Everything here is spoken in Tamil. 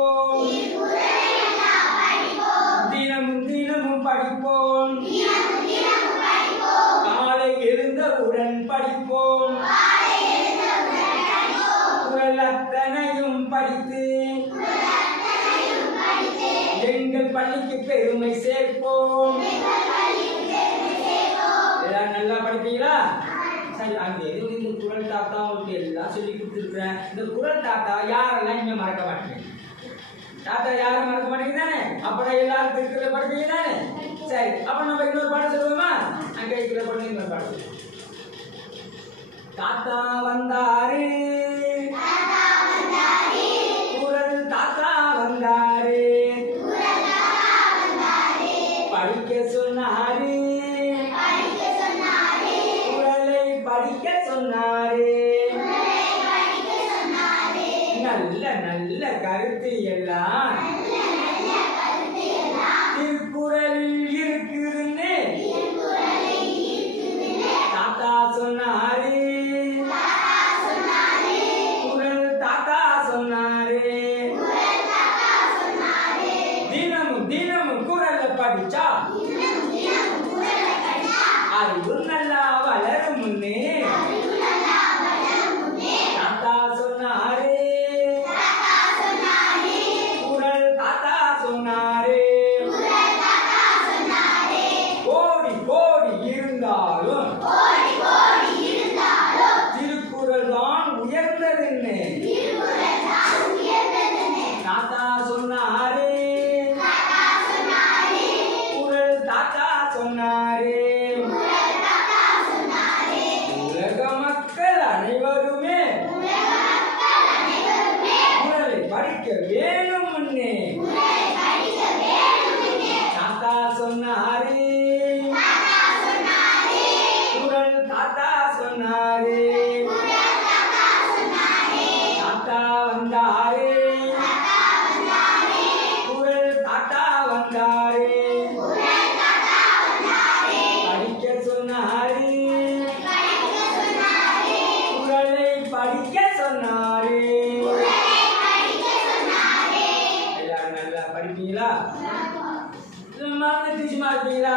படிப்போம். தினமும் தினமும் படிப்போம். காலை எழுந்தவுடன் படிப்போம். குரல் அத்தனையும் படித்து எங்கள் பள்ளிக்கு பெருமை சேர்ப்போம். எல்லாம் நல்லா படிப்பீங்களா? சரி அங்கே இருந்து இந்த குரல் தாத்தா உங்களுக்கு எல்லாம் சொல்லி கொடுத்துருக்குறேன். இந்த குரல் தாத்தா யாரெல்லாம் நீங்கள் மறக்க மாட்டேன்? தாத்தா யாரும் மறக்க மாட்டீங்க தானே அப்புறம் எல்லாரும் திருக்குறள் படிப்பீங்க தானே சரி அப்போ நம்ம இன்னொரு பாடம் சொல்லுவோமா? அங்கே இருக்கிற பொண்ணு இன்னொரு பாடம் தாத்தா வந்தாரு. குரல் தாத்தா வந்தாரு. படிக்க சொன்னாரு. குரலை படிக்க சொன்னாரு. நல்ல கருத்து எல்லாம் திருக்குறளில் இருக்குதுன்னு தாத்தா சொன்னாரு. குரல் தாத்தா சொன்னாரு. தினமும் தினமும் குரலை படிச்சா படிக்க நல்லா படிப்பீங்களா? மறந்துட்டுச்சுமா இருப்பீங்களா